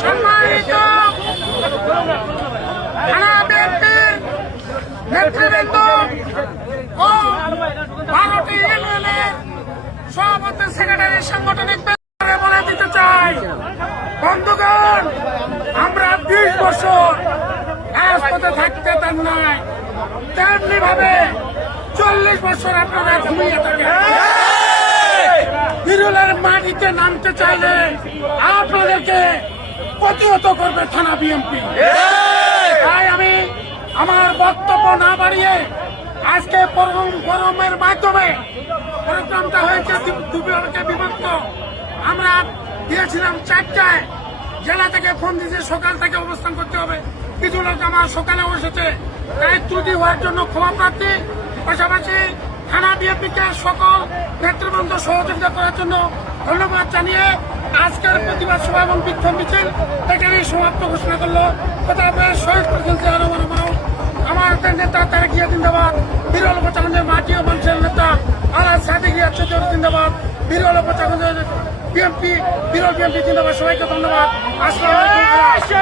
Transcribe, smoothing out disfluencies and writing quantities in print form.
সম্মানিত নেতৃবৃন্দ ও 12টি ইউনিয়নের সভাপতি সেক্রেটারি সাংগঠনিক বলে দিতে চাই, বন্ধুগণ, আমরা 20 বছর রাজপথে থাকতে দেন নাই, তেমনি ভাবে 40 বছর আপনারা ঘুমিয়ে থাকেন। বিরলের মাটিতে নামতে চাইলে আপনাদেরকে প্রতিহত করবে থানা বিএনপি। তাই আমি আমার বক্তব্য না বাড়িয়ে আজকে ফোরামের মাধ্যমে প্রোগ্রামটা হয়েছে দুপুরকে বিভক্ত। আমরা দিয়েছিলাম 4টায়, জেলা থেকে ফোন দিয়েছে সকাল থেকে অবস্থান করতে হবে, কিছু লোক আমার সকালে বসেছে, তাই ত্রুটি হওয়ার জন্য ক্ষমা প্রার্থী। পাশাপাশি থানা বিএনপিকে সকল নেতৃবৃন্দ সহযোগিতা করার জন্য ধন্যবাদ জানিয়ে আজকের প্রতিবাদ সভা এবং বিক্ষোভ মিছিল এখানেই সমাপ্ত ঘোষণা করলো। কথা শহীদ করেছেন আরো বড় বড় আমাদের নেতা তারেক জিয়া জিন্দাবাদ, বিরল উপচাগঞ্জের মাটি ও মানুষের নেতা আলাদ সাদিক জিন্দাবাদ, বিরল উপচাগঞ্জের বিএনপি বিরল বিএনপি জিন্দাবাদ। সবাইকে ধন্যবাদ। আসসালামু আলাইকুম।